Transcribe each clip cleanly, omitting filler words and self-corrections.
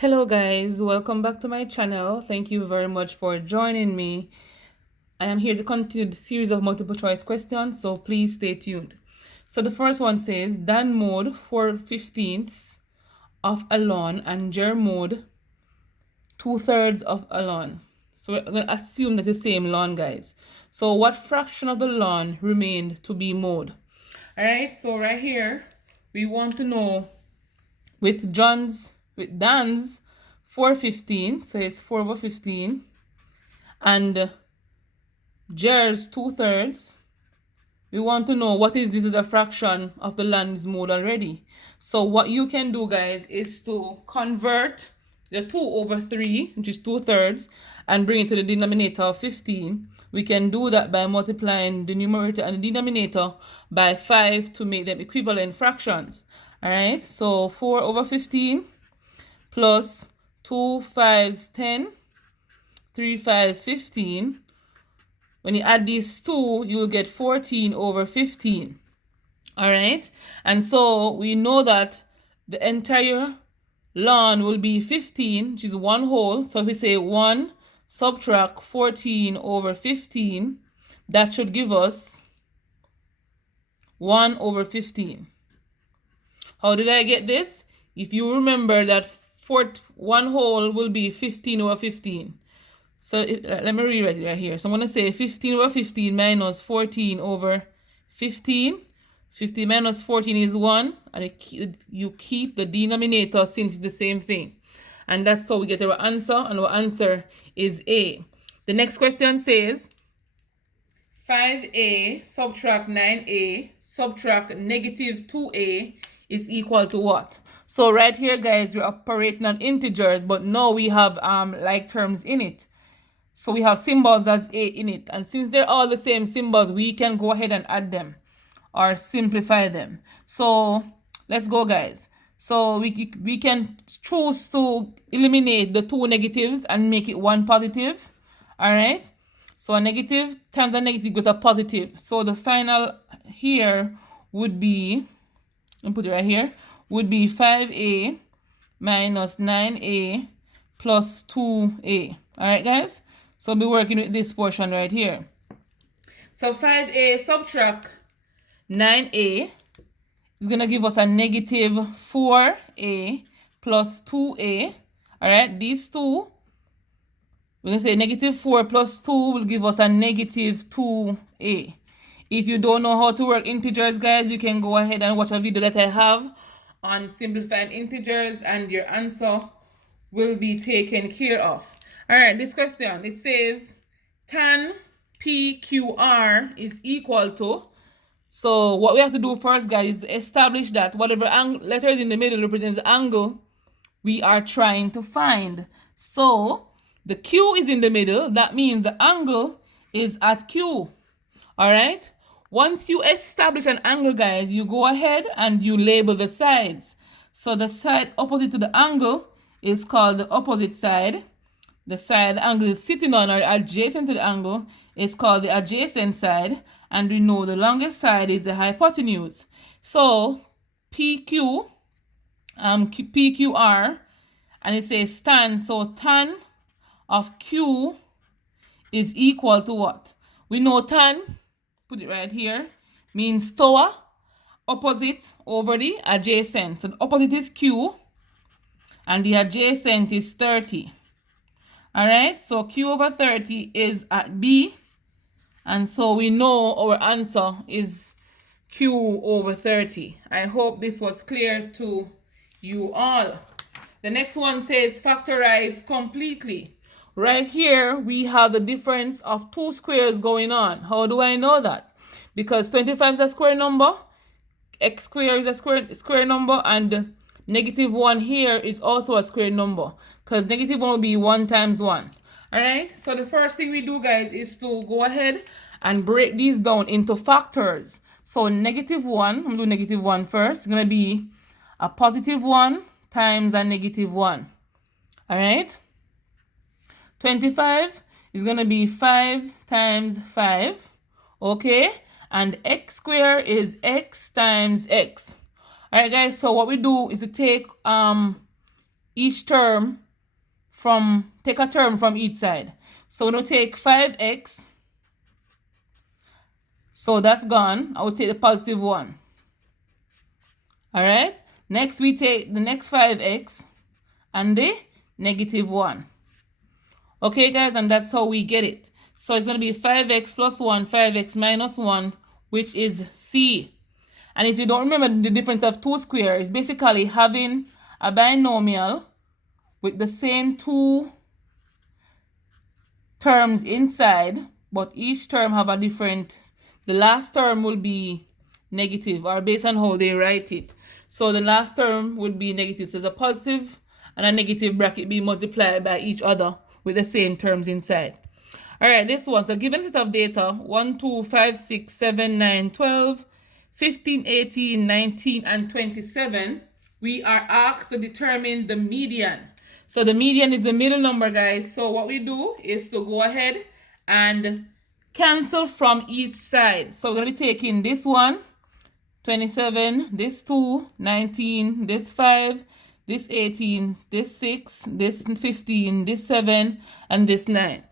Hello guys, welcome back to my channel. Thank you very much for joining me. I am here to continue the series of multiple choice questions, so please stay tuned. So the first one says, Dan mowed 4/15 of a lawn and Jer mowed 2/3 of a lawn. So we're going to assume that it's the same lawn, guys. So what fraction of the lawn remained to be mowed? Alright, so right here, we want to know with Dan's 4/15, so it's 4/15, and Jer's 2/3. We want to know what is this as a fraction of the land is mowed already. So what you can do, guys, is to convert the 2/3, which is 2/3, and bring it to the denominator of 15. We can do that by multiplying the numerator and the denominator by 5 to make them equivalent fractions. All right, so 4/15 plus 2 5s 10, 3 5s 15. When you add these two, you'll get 14/15. All right, and so we know that the entire lawn will be 15, which is one whole. So if we say 1 subtract 14/15, that should give us 1/15. How did I get this? If you remember that one whole will be 15/15. So let me rewrite it right here. So I'm going to say 15/15 minus 14/15. 15 minus 14 is 1. And you keep the denominator since it's the same thing. And that's how we get our answer. And our answer is A. The next question says, 5A subtract 9A subtract negative 2A is equal to what? So right here, guys, we're operating on integers, but now we have like terms in it. So we have symbols as A in it. And since they're all the same symbols, we can go ahead and add them or simplify them. So let's go, guys. So we can choose to eliminate the two negatives and make it one positive. All right. So a negative times a negative goes a positive. So the final here would be, and put it right here, would be 5A minus 9A plus 2A. All right, guys? So we'll be working with this portion right here. So 5A subtract 9A is going to give us a negative 4A plus 2A. All right, these two, we're going to say negative 4 plus 2 will give us a negative 2A. If you don't know how to work integers, guys, you can go ahead and watch a video that I have on simplifying integers and your answer will be taken care of. All right, this question, it says tan PQR is equal to, so what we have to do first, guys, is to establish that whatever letters in the middle represents the angle we are trying to find. So the Q is in the middle. That means the angle is at Q. All right. Once you establish an angle, guys, you go ahead and you label the sides. So the side opposite to the angle is called the opposite side. The side the angle is sitting on or adjacent to the angle is called the adjacent side. And we know the longest side is the hypotenuse. So PQR, and it says tan. So tan of Q is equal to what? We know tan, put it right here, means tower, opposite over the adjacent. So the opposite is Q, and the adjacent is 30. All right, so Q over 30 is at B, and so we know our answer is Q over 30. I hope this was clear to you all. The next one says factorize completely. Right here, we have the difference of two squares going on. How do I know that? Because 25 is a square number, x squared is a square number, and negative 1 here is also a square number. Because negative 1 will be 1 times 1. Alright, so the first thing we do, guys, is to go ahead and break these down into factors. So negative 1, I'm going to do negative 1 first. It's going to be a positive 1 times a negative 1. Alright? 25 is going to be 5 times 5. Okay? And x squared is x times x. Alright, guys, so what we do is to take each term take a term from each side. So we're going to take 5x. So that's gone. I will take the positive 1. All right. Next, we take the next 5x and the negative 1. Okay, guys, and that's how we get it. So it's going to be 5x plus 1, 5x minus 1, which is C. And if you don't remember the difference of two squares, it's basically having a binomial with the same two terms inside, but each term have a different, the last term will be negative, or based on how they write it. So the last term would be negative. So there's a positive and a negative bracket being multiplied by each other with the same terms inside. All right, this one. So given a set of data, 1, 2, 5, 6, 7, 9, 12, 15, 18, 19, and 27, we are asked to determine the median. So the median is the middle number, guys. So what we do is to go ahead and cancel from each side. So we're going to be taking this one, 27, this 2, 19, this 5, this 18, this 6, this 15, this 7, and this 9.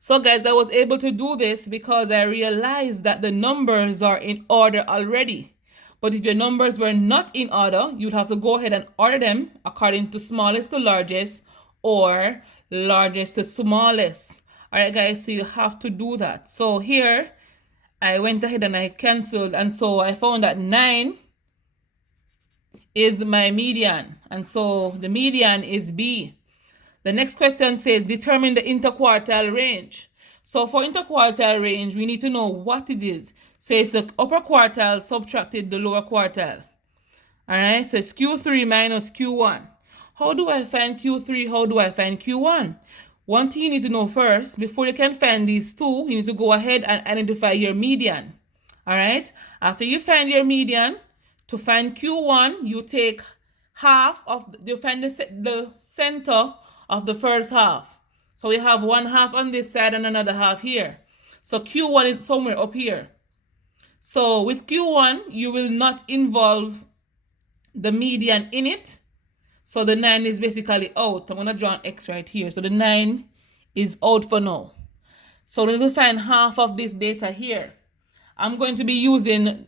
So guys, I was able to do this because I realized that the numbers are in order already. But if your numbers were not in order, you'd have to go ahead and order them according to smallest to largest or largest to smallest. All right, guys, so you have to do that. So here, I went ahead and I canceled, and so I found that 9 is my median, and so the median is B. The next question says determine the interquartile range. So for interquartile range, we need to know what it is. So it's the upper quartile subtracted the lower quartile. All right, so it's Q3 minus Q1. How do I find Q3? How do I find Q1? One thing you need to know first, before you can find these two, you need to go ahead and identify your median. All right, after you find your median, to find Q1, you take half of, you find the center of the first half. So we have one half on this side and another half here. So Q1 is somewhere up here. So with Q1, you will not involve the median in it. So the 9 is basically out. I'm going to draw an X right here. So the 9 is out for now. So we will find half of this data here. I'm going to be using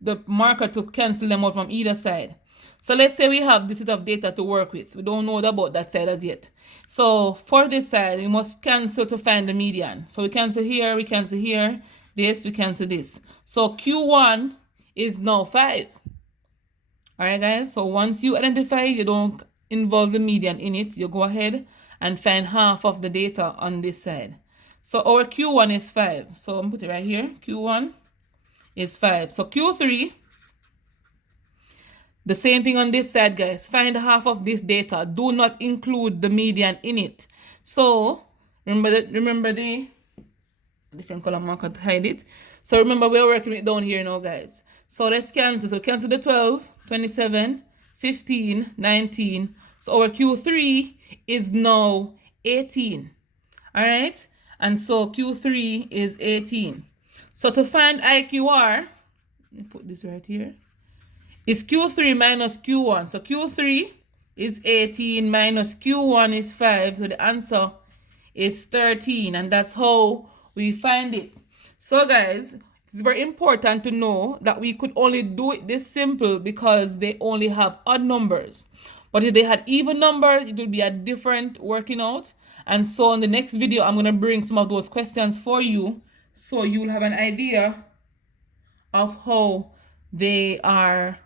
the marker to cancel them out from either side. So let's say we have this set of data to work with. We don't know about that side as yet. So for this side, we must cancel to find the median. So we cancel here, we cancel here, this, we cancel this. So Q1 is now 5. All right, guys. So once you identify, you don't involve the median in it. You go ahead and find half of the data on this side. So our Q1 is 5. So I'm going to put it right here. Q1 is 5. So Q3, the same thing on this side, guys. Find half of this data. Do not include the median in it. So remember the different color marker to hide it. So remember, we're working it down here now, guys. So let's cancel. So cancel the 12, 27, 15, 19. So our Q3 is now 18. All right. And so Q3 is 18. So to find IQR, let me put this right here, is Q3 minus Q1. So Q3 is 18 minus Q1 is 5. So the answer is 13. And that's how we find it. So guys, it's very important to know that we could only do it this simple because they only have odd numbers. But if they had even numbers, it would be a different working out. And so in the next video, I'm going to bring some of those questions for you so you'll have an idea of how they are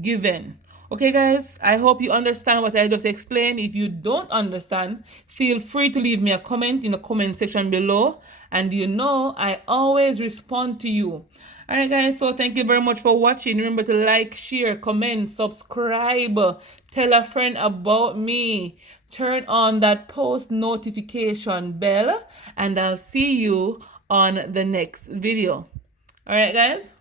given. Okay, guys, I hope you understand what I just explained. If you don't understand, feel free to leave me a comment in the comment section below. And you know, I always respond to you. All right, guys, so thank you very much for watching. Remember to like, share, comment, subscribe, tell a friend about me, turn on that post notification bell, and I'll see you on the next video. All right, guys.